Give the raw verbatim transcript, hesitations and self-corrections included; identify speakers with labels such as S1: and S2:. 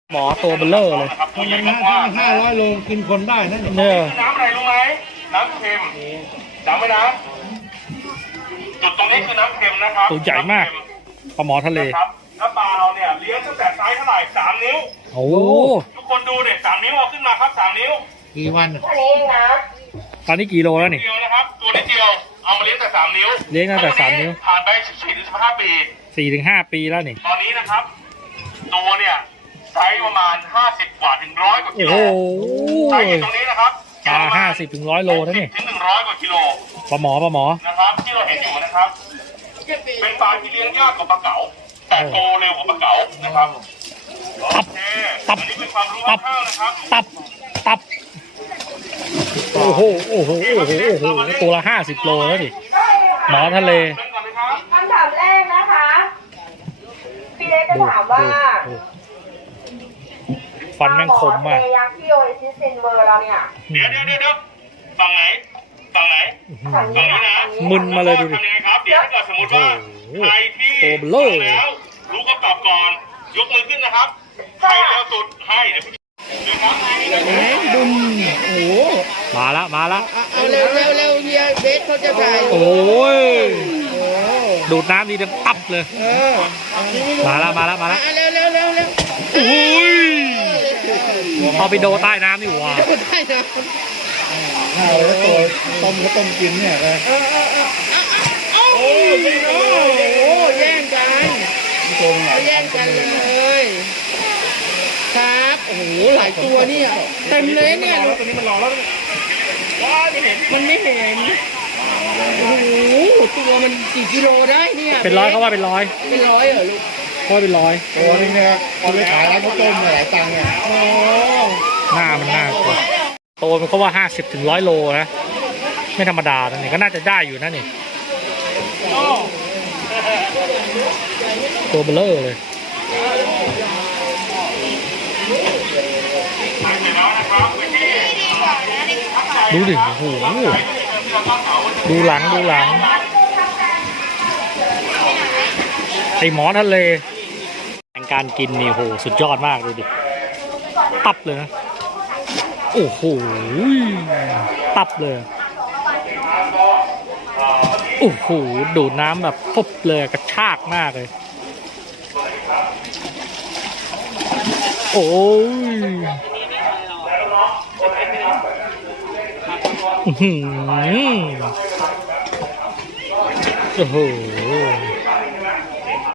S1: หมอตัวเบลเลอร์เลย
S2: คนมันห้าห้าร้อยโลกินคนได้นะ
S1: เนี่ย
S3: น้ำอะไรรู้ไหมน้ำเค็มจำไว้นะจุดตรงนี้คือน้ำเค็มนะครับ
S1: ตัวใหญ่มากปลาหมอทะเล
S3: ครับแล้วปลาเราเนี่ยเลี้ยงตั้งแต่ไซส์เท่าไหร่สามนิ้ว
S1: โอ้
S3: ทุกคนดูเด็กสามนิ้วเอาขึ้นมาครับสามนิ้ว
S2: กี่วัน
S3: แค่นี้นะ
S1: ตอนนี้กี่โลแล้วนี่
S3: เดียวนะครับตัวนิดเดียวเอามาเลี้ยงแต่สามนิ้ว
S1: เลี้ยงตั้งแต่สามนิ้ว
S3: ผ่านไปสี่ถึงสิบห้าปี
S1: สี่ถึงห้าปีแล้วนี่
S3: ตอนนี้นะครับตัวเนี่ยไซส์ประมาณห้าสิบกว่าถึงร้อยกว่ากิโลไซส์อยู่ตรงนี้นะครับ
S1: ปลาห้าสิบถึงร้อยโลนะนี่
S3: ถึงหนึ่งร้อยกว่ากิโล
S1: ปลาหมอปลาหมอ
S3: นะครับที่เราเห็นอยู่นะครับเป็นปลาที่เลี้ยงยากกว่าปลาเก๋าแต่โตเร็วกว่าปลาเก๋านะครับ
S1: ตับตับ
S3: อันนี้เป็นความรู้คร่าวๆนะครับ
S1: ตับตับโอ้โหโอ้โหโอ้โหโอ้โหตัวละห้าสิบโลแล้วดิหมอทะเล
S4: คำถามแรกนะคะพี่เล็กจะถามว่า
S1: ฟันแม่งคมมาก
S4: ยักษ์ที่โอเอซิสเซนเวอร์เราเนี่ย
S3: เดี๋ยวเดี๋ยวเดี๋ยวฝั่งไหนฝั่งไหนฝั่งนี้นะ
S1: มึนมาเลยดูดิ
S3: ทำยังไงครับเดี๋ยวถ้าเกิดสมมติว่าใครที่ฟังแล้วรู้คำตอบก่อนยกมือขึ้นนะครับใครเร็วสุดให้เดี๋ยวพี่ดูครับ
S2: ดุมโอ้
S1: มาละมาละ
S2: เอาเร็วเร็วเร็วเฮียเบสเขาจะถ่าย
S1: โอ้ยดูดน้ำดีดังตับเลยมาละมาละมาละ
S2: เร็วเร็วเร็วเร็ว
S1: อุ้ยเอาไปโดใต้น้ำนี่หว่า
S2: ใต้น้ำเอาแล้วตัวต้มก็ต้มกินเนี่ยเลยเออเออเออโอ้โหแย่งกันแย่งกันเลยครับโอ้โหหลายตัวเนี่ยเต็มเลยเนี่ย
S3: ตัวนี้มันรอแล้วว้าไม่เห็น
S2: มันไม่เห็นโอ้โหตัวมันกี่กิโลได้เนี่ย
S1: เป็นร้อยเขาว่าเป็นร้อย
S2: เป็นร้อยเหรอลูก
S1: ว่าเป็นร้อย
S2: ตัวนี้เนี่ยเอาไปขายร้านข้าวต้มหลายตังค์เนี่ยโอ้
S1: หน้ามันหน้าโตมันเขาว่าห้าสิบถึงร้อยโลนะไม่ธรรมดานะนี่ก็น่าจะได้อยู่นะนี่ตัวเบลเลอร์เลยดูดิโอ้โหดูหลังดูหลังไอหมอทะเลการกินนี่โหสุดยอดมากดูดิตับเลยนะโอ้โหตับเลยโอ้โหดูดน้ำแบบปุ๊บเลยกระชากมากเลยโอ้ยอือหือโอ้โห